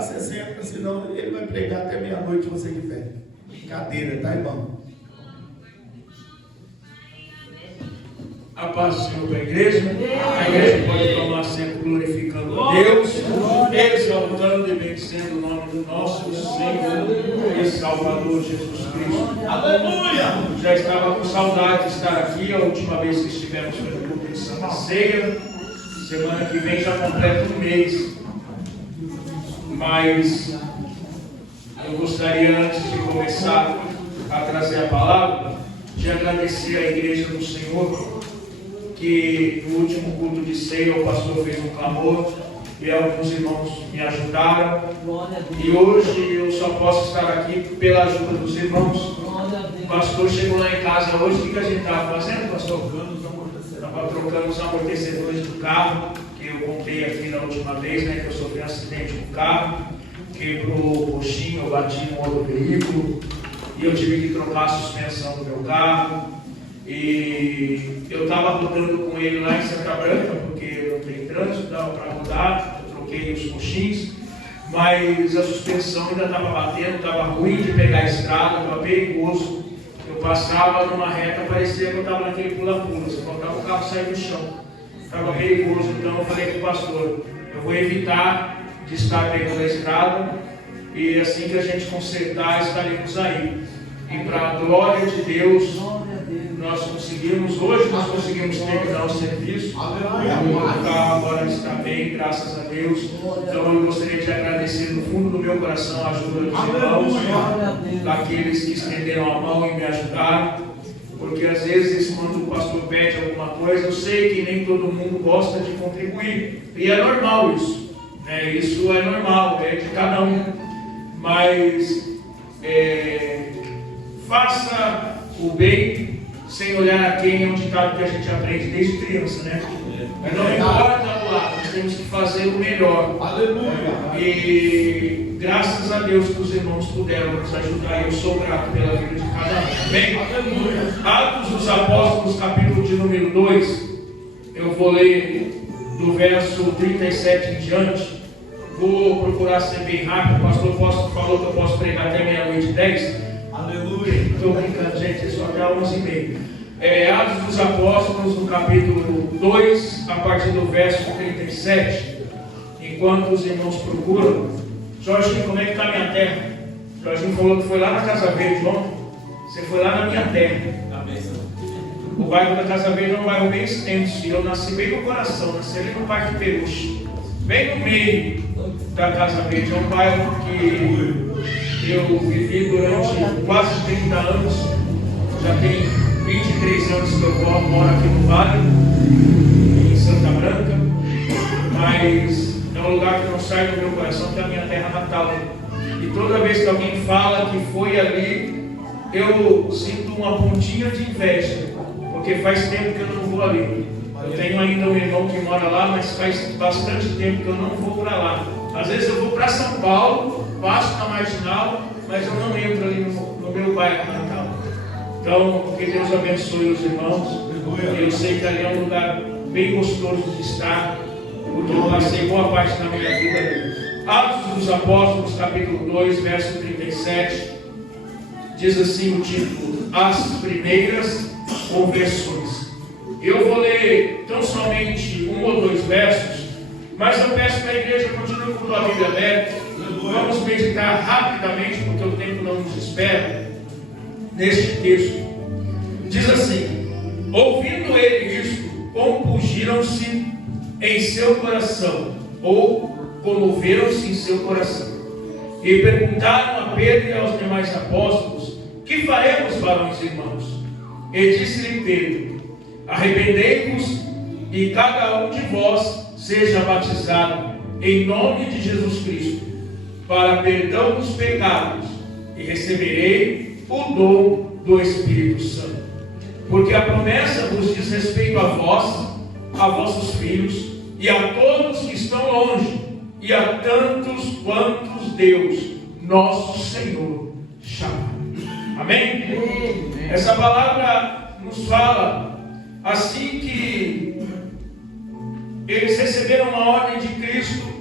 Você senta, senão ele vai pregar até meia-noite, você de pé. Cadeira, tá, irmão? A paz do Senhor para a igreja. A igreja pode tomar sempre glorificando a Deus, exaltando e bendecendo o nome do nosso Senhor e Salvador Jesus Cristo. Aleluia! Já estava com saudade de estar aqui. A última vez que estivemos foi no culto de Santa Ceia. Semana que vem já completa um mês. Mas eu gostaria, antes de começar a trazer a palavra, de agradecer à igreja do Senhor, que no último culto de ceia o pastor fez um clamor e alguns irmãos me ajudaram. E hoje eu só posso estar aqui pela ajuda dos irmãos. O pastor chegou lá em casa hoje. O que a gente estava fazendo, pastor? Estava trocando os amortecedores do carro, que eu contei aqui na última vez, né, que eu sofri um acidente com o carro, quebrou o coxinho, eu bati no outro veículo e eu tive que trocar a suspensão do meu carro. E eu estava rodando com ele lá em Santa Branca, porque não tem trânsito, dava para rodar, eu troquei os coxins, mas a suspensão ainda estava batendo, estava ruim de pegar a estrada, estava perigoso. Eu passava numa reta, parecia que eu estava naquele pula-pula, só faltava o carro sair do chão. Estava perigoso, então eu falei com o pastor, eu vou evitar de estar pegando a estrada, e assim que a gente consertar, estaremos aí. E para a glória de Deus, nós conseguimos terminar o serviço. O carro agora está bem, graças a Deus. Então eu gostaria de agradecer no fundo do meu coração a ajuda dos irmãos, daqueles que estenderam a mão e me ajudaram. Porque às vezes quando o pastor pede alguma coisa, eu sei que nem todo mundo gosta de contribuir. E é normal isso. Isso é normal, é de cada um. Mas faça o bem sem olhar a quem, é um ditado que a gente aprende desde criança, né? Não importa o lado, nós temos que fazer o melhor. Aleluia! E graças a Deus que os irmãos puderam nos ajudar, e eu sou grato pela vida de cada um. Amém? Aleluia! Atos dos Apóstolos, capítulo de número 2, eu vou ler do verso 37 em diante. Vou procurar ser bem rápido. O pastor falou que eu posso pregar até meia-noite e 10. Aleluia! Estou brincando, gente, só até 11h30. Atos dos Apóstolos, no capítulo 2, a partir do verso 37. Enquanto os irmãos procuram, Jorginho, como é que está a minha terra? Jorginho falou que foi lá na Casa Verde ontem. Você foi lá na minha terra. O bairro da Casa Verde é um bairro bem extenso. E eu nasci bem no coração, nasci ali no Parque Peruche, bem no meio da Casa Verde. É um bairro que eu vivi durante quase 30 anos. Já tem 23 anos que eu moro aqui no Vale, em Santa Branca. Mas é um lugar que não sai do meu coração, que é a minha terra natal. E toda vez que alguém fala que foi ali, eu sinto uma pontinha de inveja, porque faz tempo que eu não vou ali. Eu tenho ainda um irmão que mora lá, mas faz bastante tempo que eu não vou para lá. Às vezes eu vou para São Paulo, passo na Marginal, mas eu não entro ali no meu bairro natal. Então, que Deus abençoe os irmãos. Eu sei que ali é um lugar bem gostoso de estar, porque eu passei boa parte da minha vida ali. Atos dos Apóstolos, capítulo 2, verso 37, diz assim o título: As primeiras conversões. Eu vou ler tão somente um ou dois versos, mas eu peço que a igreja continue com a Bíblia aberta. Vamos meditar rapidamente, porque o tempo não nos espera, neste texto. Diz assim: ouvindo ele isto, compungiram-se em seu coração, ou comoveram-se em seu coração, e perguntaram a Pedro e aos demais apóstolos: que faremos, varões irmãos? E disse-lhe Pedro: arrependei-vos, e cada um de vós seja batizado em nome de Jesus Cristo, para perdão dos pecados, e receberei o dom do Espírito Santo. Porque a promessa vos diz respeito a vós, a vossos filhos, e a todos que estão longe, e a tantos quantos Deus, nosso Senhor, chama. Amém? Essa palavra nos fala assim que eles receberam uma ordem de Cristo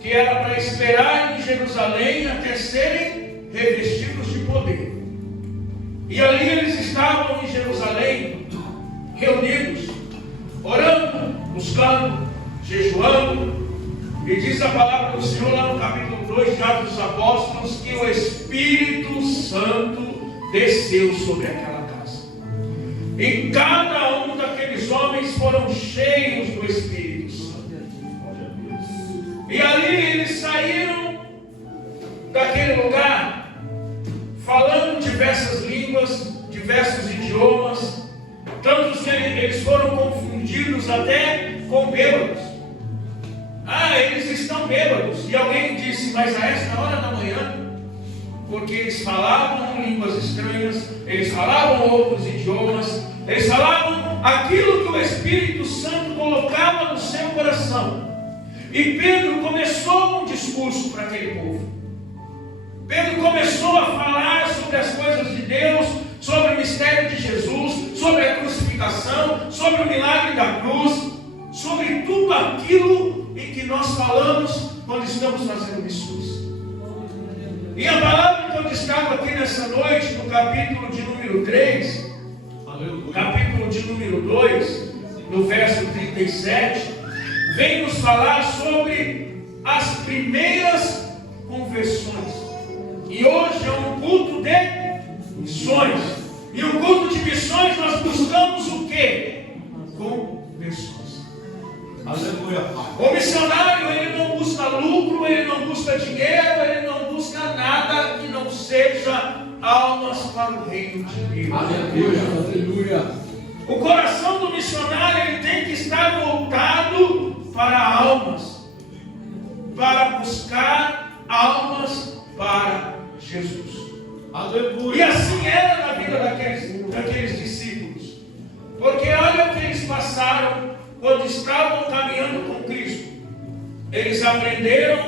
que era para esperar em Jerusalém até serem revestidos de poder. E ali eles estavam em Jerusalém, reunidos, orando, buscando, jejuando. E diz a palavra do Senhor lá no capítulo 2 de Atos dos Apóstolos, que o Espírito Santo desceu sobre aquela casa. E cada um daqueles homens foram cheios do Espírito Santo. E ali eles saíram daquele lugar, falando diversas línguas, diversos idiomas. Tantos eles foram confundidos até com bêbados. Eles estão bêbados. E alguém disse, mas a esta hora da manhã, porque eles falavam línguas estranhas, eles falavam outros idiomas, eles falavam aquilo que o Espírito Santo colocava no seu coração. E Pedro começou um discurso para aquele povo. Pedro começou a falar sobre as coisas de Deus, sobre o mistério de Jesus, sobre a crucificação, sobre o milagre da cruz, sobre tudo aquilo em que nós falamos quando estamos fazendo missões. E a palavra que eu destaco aqui nessa noite, no capítulo de número 3, capítulo de número 2, no verso 37, vem nos falar sobre as primeiras conversões. E hoje é um culto de missões. E o culto de missões nós buscamos o quê? Conversões. Aleluia. O missionário, ele não busca lucro, ele não busca dinheiro, ele não busca nada que não seja almas para o reino de Deus. Aleluia. Aleluia. O coração do missionário, ele tem que estar voltado para almas, para buscar almas para Jesus. Aleluia. E assim era na vida daqueles discípulos. Porque olha o que eles passaram quando estavam caminhando com Cristo. Eles aprenderam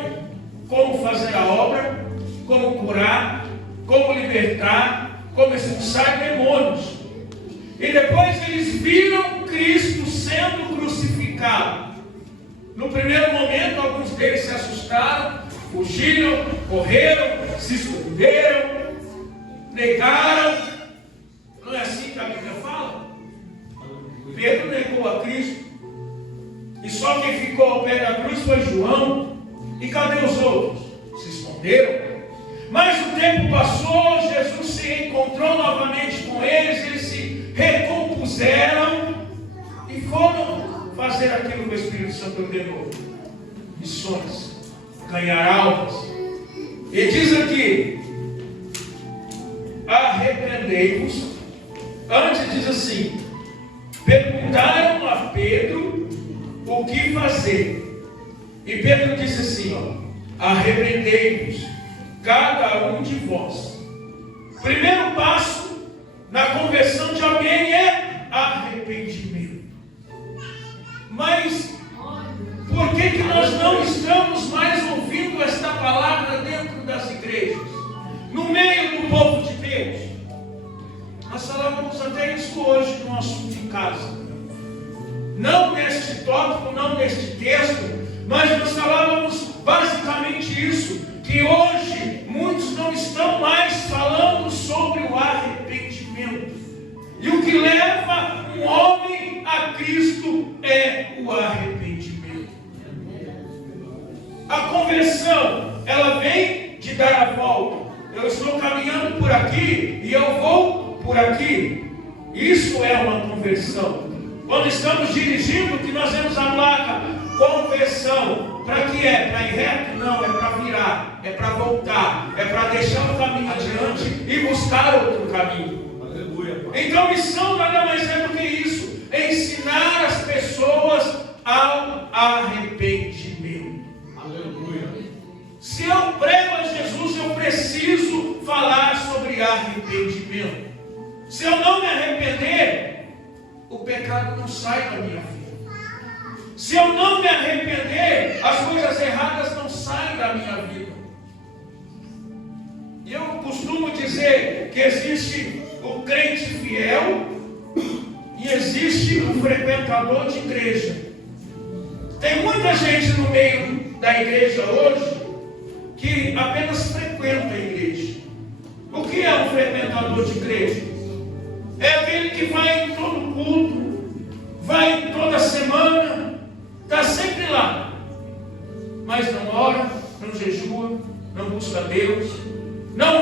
como fazer a obra, como curar, como libertar, como expulsar demônios. E depois eles viram Cristo sendo crucificado. No primeiro momento, alguns deles se assustaram, fugiram, correram, se esconderam, negaram. Não é assim que a Bíblia fala? Pedro negou a Cristo. E só quem ficou ao pé da cruz foi João. E cadê os outros? Se esconderam. Mas o tempo passou, Jesus se encontrou novamente com eles, eles se recompuseram e foram fazer aquilo que o Espírito Santo ordenou: missões, ganhar almas. E diz aqui: arrependei-vos. Antes diz assim: perguntaram a Pedro o que fazer. E Pedro disse assim: arrependei-vos, cada um de vós. Primeiro passo na conversão de alguém é arrependimento. Mas por que nós não estamos mais ouvindo esta palavra dentro das igrejas, no meio do povo de Deus? Nós falávamos até isso hoje no assunto de casa. Não neste tópico, não neste texto, mas nós falávamos basicamente isso, que hoje muitos não estão mais falando sobre o arrependimento. E o que leva um homem a Cristo é o arrependimento. A conversão, ela vem de dar a volta. Eu estou caminhando por aqui e eu vou por aqui. Isso é uma conversão. Quando estamos dirigindo, que nós vemos a placa conversão, para que é? Para ir reto? Não, é para virar, é para voltar, é para deixar o caminho adiante e buscar outro caminho. Aleluia. Então missão nada mais é do que isso: ensinar as pessoas ao arrependimento. Aleluia. Se eu prego a Jesus, eu preciso falar sobre arrependimento. Se eu não me arrepender, o pecado não sai da minha vida. Se eu não me arrepender, as coisas erradas não saem da minha vida. E eu costumo dizer que existe o crente fiel e existe o frequentador de igreja. Tem muita gente no meio da igreja hoje que apenas frequenta a igreja. O que é um frequentador de igreja? É aquele que vai em todo culto, vai toda semana, está sempre lá, mas não ora, não jejua, não busca Deus,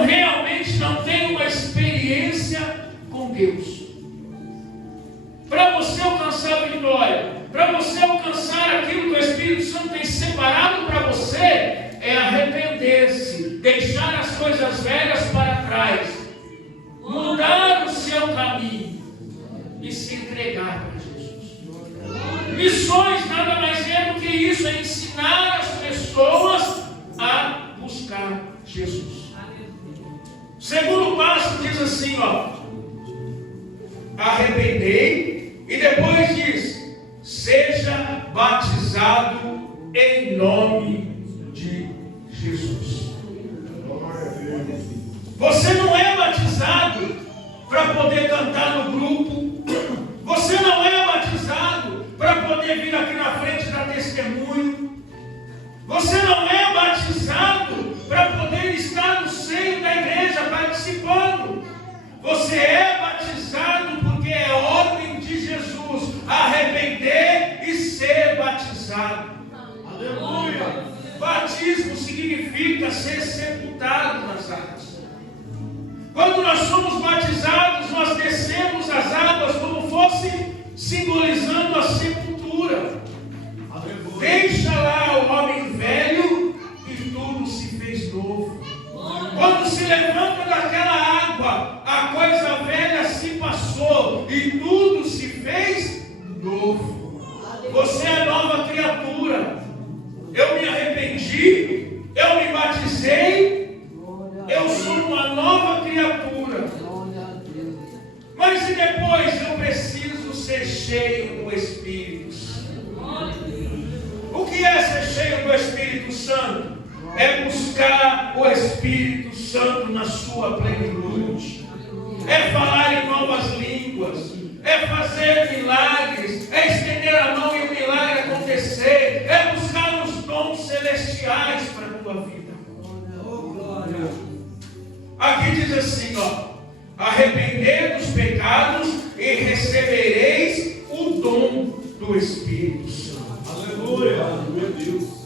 realmente não tem uma experiência com Deus. Para você alcançar a vitória, para você alcançar aquilo que o Espírito Santo tem separado para você, é arrepender-se, deixar as coisas velhas para trás, mudar o seu caminho e se entregar para Jesus. Missões nada mais é do que isso, é ensinar as pessoas a buscar Jesus. O segundo passo diz assim, arrependei, e depois diz, seja batizado em nome de Jesus. Você não é batizado para poder cantar no grupo, você não é batizado para poder vir aqui na frente dar testemunho, você não é batizado para poder estar no seio da igreja participando. Você é batizado porque é ordem de Jesus arrepender e ser batizado. Aleluia! Batismo significa ser sepultado nas águas. Quando nós somos batizados, nós descemos as águas como fosse simbolizando a sepultura. Deixa lá o homem velho e tudo se fez novo. Quando se levanta daquela água, a coisa velha se passou e tudo se fez novo. Você é nova criatura. Eu me arrependi, eu me batizei, eu sou uma nova criatura. Mas e depois eu preciso ser cheio do Espírito Santo. O que é ser cheio do Espírito Santo? É buscar o Espírito Santo na sua plenitude. É falar em novas línguas. É fazer milagres. É estender a mão e o milagre acontecer. É buscar os dons celestiais para a tua vida. Aqui diz assim, arrependei dos pecados e recebereis o dom do Espírito Santo. Aleluia, meu Deus.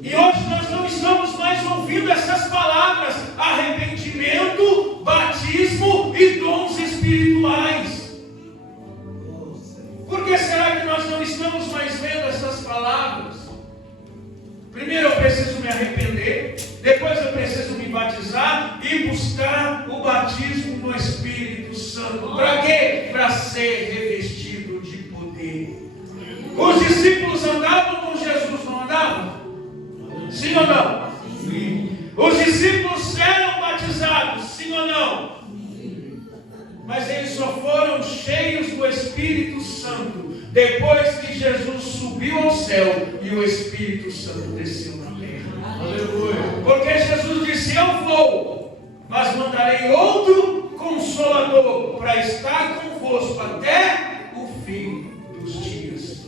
E hoje nós não estamos mais ouvindo essas palavras: arrependimento, batismo e dons espirituais. Por que será que nós não estamos mais vendo essas palavras? Primeiro eu preciso me arrepender, depois eu preciso me batizar e buscar o batismo no Espírito Santo. Para quê? Para ser revestido de poder. Os discípulos andavam com Jesus, não andavam? Sim ou não? Sim. Os discípulos eram batizados, sim ou não? Mas eles só foram cheios do Espírito Santo depois que Jesus subiu ao céu e o Espírito Santo desceu na terra. Aleluia. Porque Jesus disse: eu vou, mas mandarei outro Consolador para estar convosco até o fim dos dias.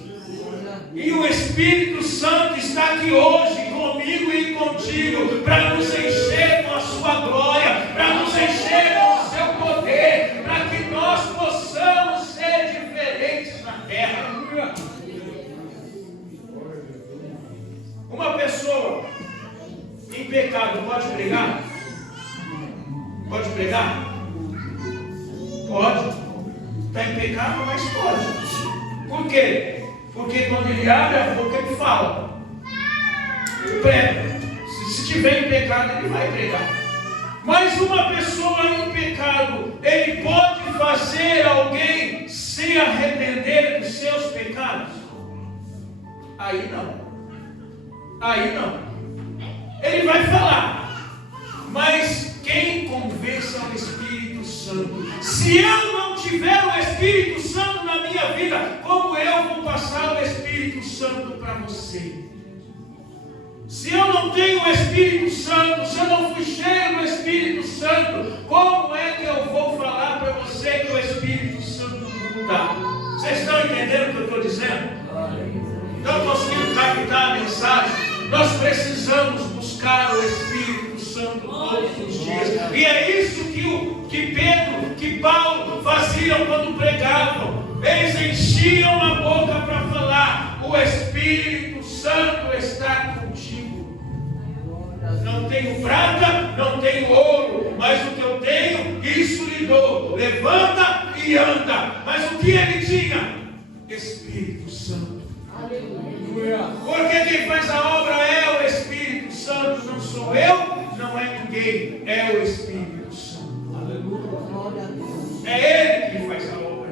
E o Espírito Santo está aqui hoje comigo e contigo para nos encher com a sua glória, para nos encher com o seu poder, para que nós possamos ser diferentes na terra. Uma pessoa em pecado pode pregar? Pode pregar? Pode. Está em pecado, mas pode. Por quê? Porque quando ele abre a boca, ele fala. Ele prega. Se estiver em pecado, ele vai pregar. Mas uma pessoa em pecado, ele pode fazer alguém se arrepender dos seus pecados? Aí não. Aí não. Ele vai falar. Mas quem convence é o Espírito Santo. Se eu não tiver o Espírito Santo na minha vida, como eu vou passar o Espírito Santo para você? Se eu não tenho o Espírito Santo, se eu não fui cheio do Espírito Santo, como é que eu vou falar para você que o Espírito Santo muda? Vocês estão entendendo o que eu estou dizendo? Estão conseguindo captar a mensagem? nós precisamos buscar o Espírito Santo todos os dias. E é isso que Pedro, que Paulo faziam quando pregavam. Eles enchiam a boca para falar: o Espírito Santo está contigo. Não tenho prata, não tenho ouro, mas o que eu tenho, isso lhe dou. Levanta e anda. Mas o que ele tinha? Espírito Santo. Porque quem faz a obra é o Espírito Santo, não sou eu, não é ninguém, é o Espírito Santo. É Ele que faz a obra.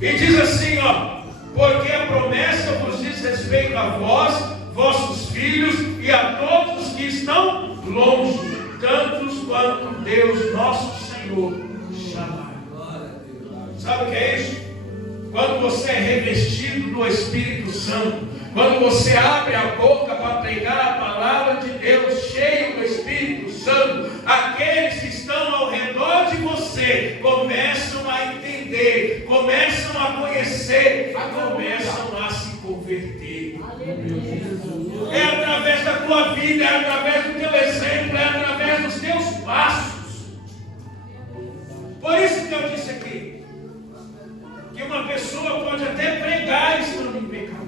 E diz assim, ó: porque a promessa vos diz respeito a vós, vossos filhos e a todos os que estão longe, tantos quanto Deus nosso Senhor chamar. Sabe o que é isso? Quando você é revestido do Espírito Santo, quando você abre a boca para pregar a palavra de Deus, cheio do Espírito Santo, aqueles que estão ao redor de você começam a entender, começam a conhecer, começam a se converter. É através da tua vida, é através do teu exemplo, é através dos teus passos. Por isso que eu disse aqui, que uma pessoa pode até pregar estando em pecado.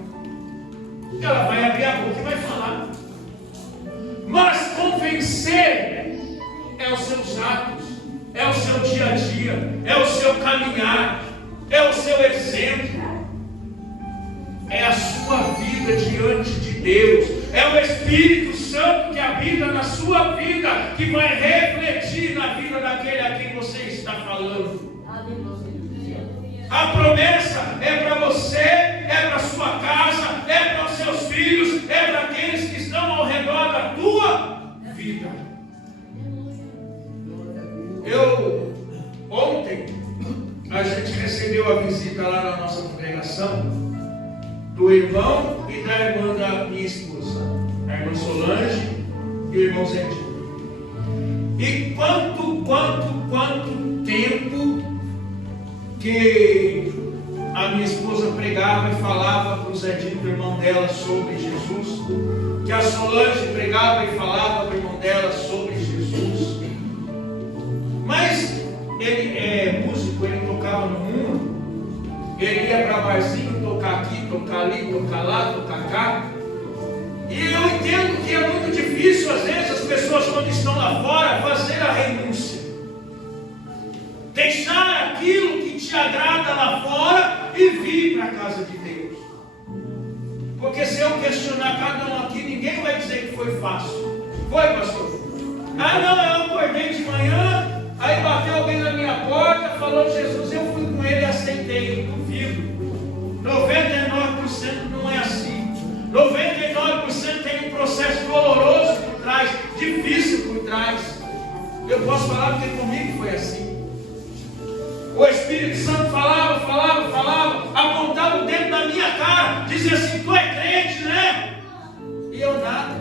Ela vai abrir a boca e vai falar. Mas convencer é os seus atos, é o seu dia a dia, é o seu caminhar, é o seu exemplo, é a sua vida diante de Deus, é o Espírito Santo que habita na sua vida, que vai refletir na vida daquele a quem você está falando. A promessa é para você, é para sua casa, é para os seus filhos, é para aqueles que estão ao redor da tua vida. Ontem a gente recebeu a visita lá na nossa congregação do irmão e da irmã da minha esposa, a irmã Solange e o irmão Zedinho. E quanto tempo que a minha esposa pregava e falava para o Zedinho, o irmão dela, sobre Jesus, que a Solange pregava e falava para o irmão dela sobre Jesus. Mas ele é músico, ele tocava no mundo, ele ia para barzinho, tocar aqui, tocar ali, tocar lá, tocar cá. E eu entendo que é muito difícil às vezes as pessoas, quando estão lá fora, fazer a renúncia, deixar aquilo que te agrada lá fora e vir para a casa de Deus. Porque se eu questionar cada um aqui, ninguém vai dizer que foi fácil. Foi, pastor? Ah, não, eu acordei de manhã, aí bateu alguém na minha porta, falou de Jesus, eu fui com ele e aceitei. Duvido. 99% não é assim. 99% tem um processo doloroso por trás, difícil por trás. Eu posso falar porque comigo foi assim. O Espírito Santo falava, apontava o dedo na minha cara, dizia assim: tu é crente, né? E eu nada.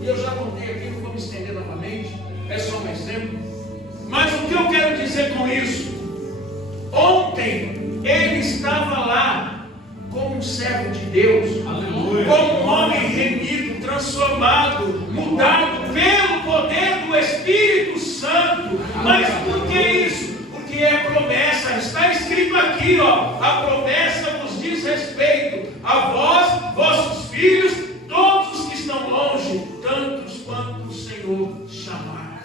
E eu já contei aqui, não vou me estender novamente, é só um exemplo. Mas o que eu quero dizer com isso? Ontem ele estava lá como um servo de Deus, aleluia, como um homem remido, transformado, mudado pelo poder do Espírito Santo. Mas por que isso? Porque é promessa, está escrito aqui, ó, a promessa vos diz respeito a vós, vossos filhos, todos os que estão longe, tantos quanto o Senhor chamar.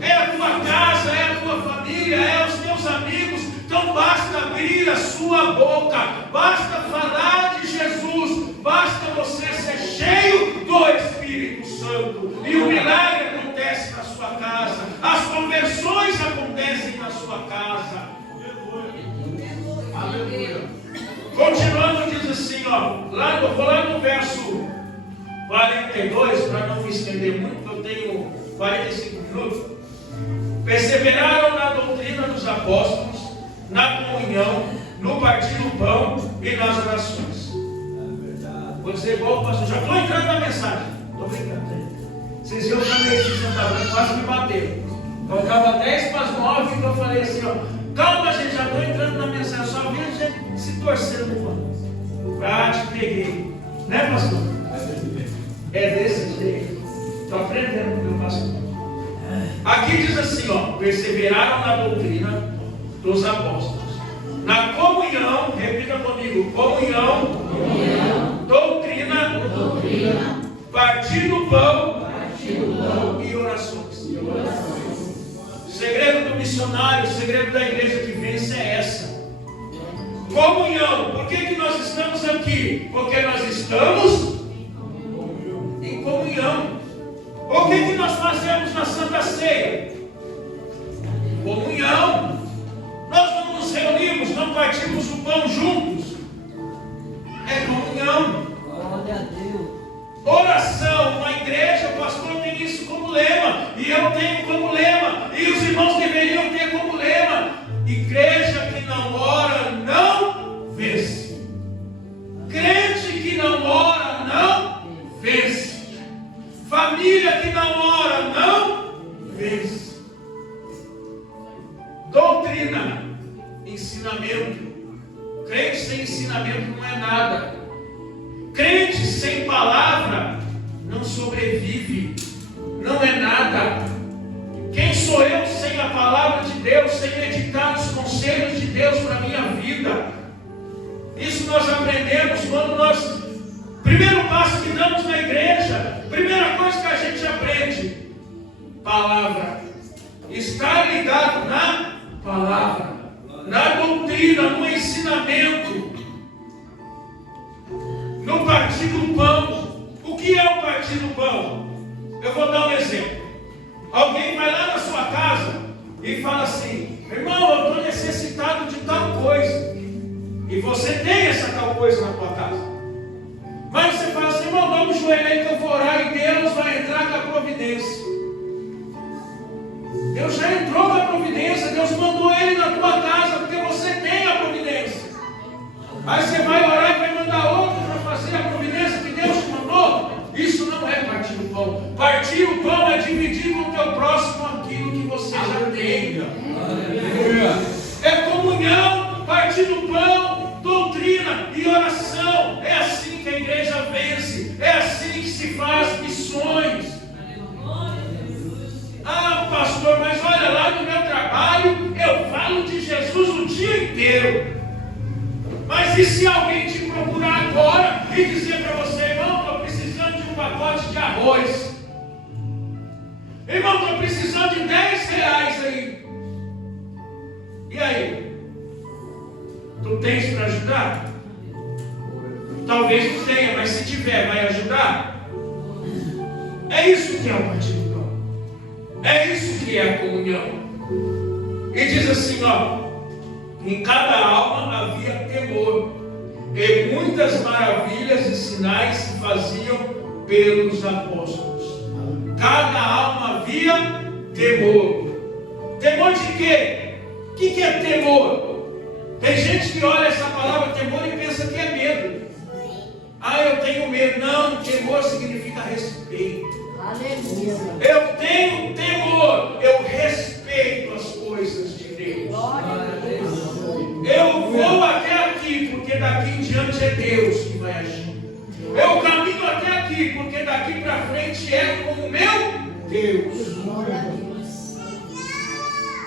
É a tua casa, é a tua família, é os teus amigos. Então basta abrir a sua boca, basta falar de Jesus, basta você ser cheio do Espírito Santo, e o milagre acontece na sua casa, as conversões acontecem na sua casa. Aleluia. Continuando, diz assim, ó, vou lá no verso 42, para não me estender muito, eu tenho 45 minutos. Perseveraram na doutrina dos apóstolos, na comunhão, no partir do pão e nas orações. Vou dizer igual o pastor, já estou entrando na mensagem. Estou brincando. Vocês viram que eu meio de Santa Branca, quase me bateram. Colocava 10 para as 9 e eu falei assim, ó, calma gente, já estou entrando na mensagem, só vi a gente se torcendo no pão. Ah, te peguei. Né, pastor? É desse jeito. Estou aprendendo com o meu pastor. Aqui diz assim, ó, perseveraram na doutrina dos apóstolos, na comunhão, repita comigo, comunhão, doutrina, partir do pão, e orações. O segredo do missionário, o segredo da igreja que vence é essa. Comunhão. Por que nós estamos aqui? Porque nós estamos em comunhão. O que nós fazemos na Santa Ceia? Comunhão. Nós não nos reunimos, não partimos o pão juntos. É comunhão. Glória a Deus. Oração. Na igreja, o pastor tem isso como lema. E eu tenho como lema. E os irmãos deveriam ter como lema. Igreja que não ora, não vence. Crente que não ora, não vence. Família que não ora, não vence. Doutrina, ensinamento. Crente sem ensinamento não é nada. Crente sem palavra não sobrevive, não é nada. Quem sou eu sem a palavra de Deus, sem meditar nos conselhos de Deus para a minha vida? Isso nós aprendemos quando nós, primeiro passo que damos na igreja, primeira coisa que a gente aprende, palavra. Estar ligado na palavra, na doutrina, no ensinamento, no partir do pão. O que é o partir do pão? Eu vou dar um exemplo. Alguém vai lá na sua casa e fala assim: irmão, eu estou necessitado de tal coisa. E você tem essa tal coisa na tua casa. Mas você fala assim: irmão, dá um joelho aí que eu vou orar e Deus vai entrar com a providência. Deus já entrou com a providência. Deus mandou ele na tua casa porque você tem a providência. Aí você vai orar e vai mandar outro para fazer a providência que Deus te mandou. Isso não é partir o pão. Partir o pão é dividir com o teu próximo aquilo que você já tem. É comunhão, partir do pão, doutrina e oração. É assim que a igreja vence. É assim que se faz missões. Ah, pastor, mas olha, lá no meu trabalho eu falo de Jesus o dia inteiro. Mas e se alguém te procurar agora e dizer para você: irmão, estou precisando de um pacote de arroz. Irmão, estou precisando de R$10 aí. E aí? Tu tens para ajudar? Talvez não tenha, mas se tiver, vai ajudar? É isso que é o partir do pão. É isso que é a comunhão. E diz assim, ó: em cada alma havia temor, e muitas maravilhas e sinais se faziam pelos apóstolos. Cada alma havia temor. Temor de quê? O que é temor? Tem gente que olha essa palavra temor e pensa que é medo. Ah, eu tenho medo. Não, temor significa respeito. Aleluia. Eu tenho temor, eu respeito as coisas de Deus. Glória a Deus. Eu vou até aqui, porque daqui em diante é Deus que vai agir. Eu caminho até aqui, porque daqui para frente é com o meu Deus.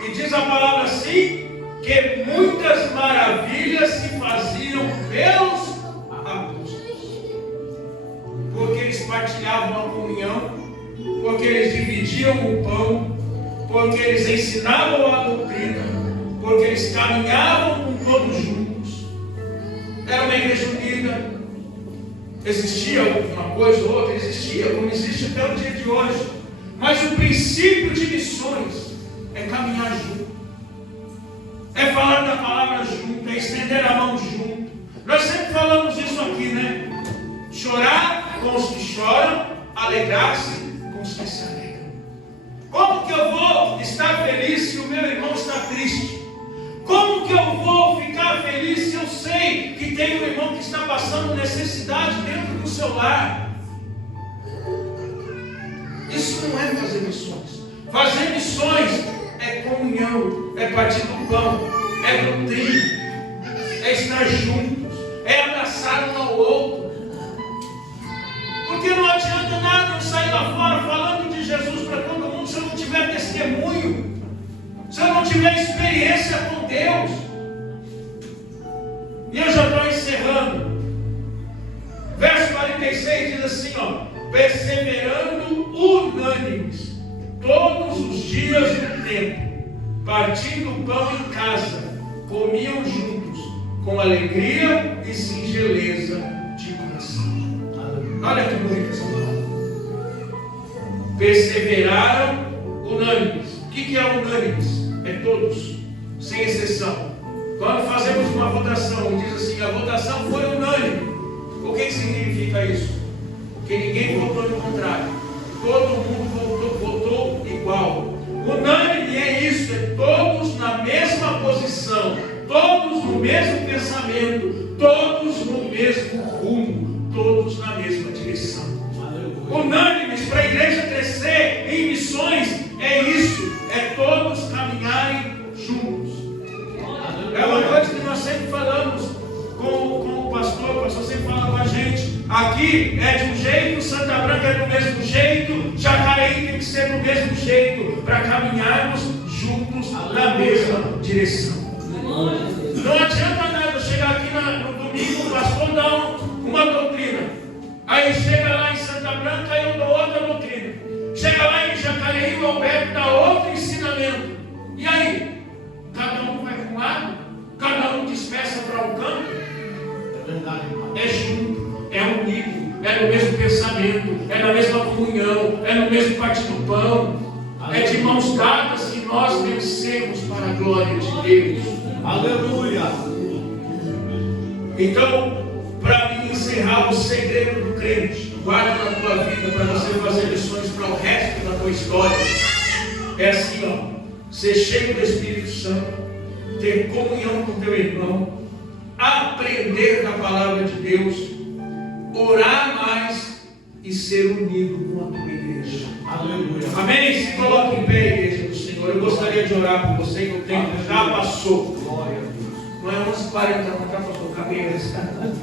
E diz a palavra assim, que muitas maravilhas se faziam pelos apóstolos. Porque eles partilhavam a comunhão, porque eles dividiam o pão, porque eles ensinavam a doutrina, porque eles caminhavam com todos juntos. Era uma igreja unida. Existia uma coisa ou outra, existia, como existe até o dia de hoje. Mas o princípio de missões é caminhar junto, é falar da palavra junto, é estender a mão junto. Nós sempre falamos isso aqui, né? Chorar com os que choram, alegrar-se com os que se alegram. Como que eu vou estar feliz se o meu irmão está triste? Como que eu vou ficar feliz se eu sei que tem um irmão que está passando necessidade dentro do seu lar? Isso não é fazer missões. Fazer missões é comunhão, é partir do pão, é doutrina, é estar juntos, é abraçar um ao outro. lá fora falando de Jesus para todo mundo se eu não tiver testemunho, se eu não tiver experiência com Deus? E eu já estou encerrando. Verso 46 diz assim, ó: perseverando unânimes todos os dias do tempo, partindo o pão em casa, comiam juntos, com alegria e singeleza de coração. Olha que bonita essa palavra. Perseveraram unânimes. O que é unânimes? É todos, sem exceção. Quando fazemos uma votação e diz assim, a votação foi unânime, o que significa isso? Que ninguém votou no contrário, todo mundo votou igual. Unânime é isso, é todos na mesma posição, todos no mesmo pensamento, todos no mesmo rumo, todos na mesma direção. Unânimes para a igreja crescer em missões é isso, é todos caminharem juntos. É uma coisa que nós sempre falamos com o pastor sempre fala com a gente. Aqui é de um jeito, Santa Branca é do mesmo jeito, Jacareí tem que ser do mesmo jeito, para caminharmos juntos na mesma direção. Não adianta nada chegar aqui no domingo, o pastor dá uma doutrina, aí chega lá em Santa Branca e eu dou outra doutrina, chega lá em Jacareí o Alberto dá outro ensinamento, e aí? Cada um vai para um lado, cada um dispersa para um canto. É junto, é unido, é no mesmo pensamento, é na mesma comunhão, é no mesmo partir do pão, é de mãos dadas que nós vencemos para a glória de Deus. Aleluia! Então, para me encerrar, o segredo do crente, guarda na tua vida para você fazer lições para o resto da tua história. É assim, ó: ser cheio do Espírito Santo, ter comunhão com teu irmão, aprender da palavra de Deus, orar mais e ser unido com a tua igreja. Aleluia. Amém? Se coloque em pé, igreja do Senhor. Eu gostaria de orar por você, que o tempo já passou. Glória a Deus. Não é 11h40, não está, pastor? Caminho esse cara.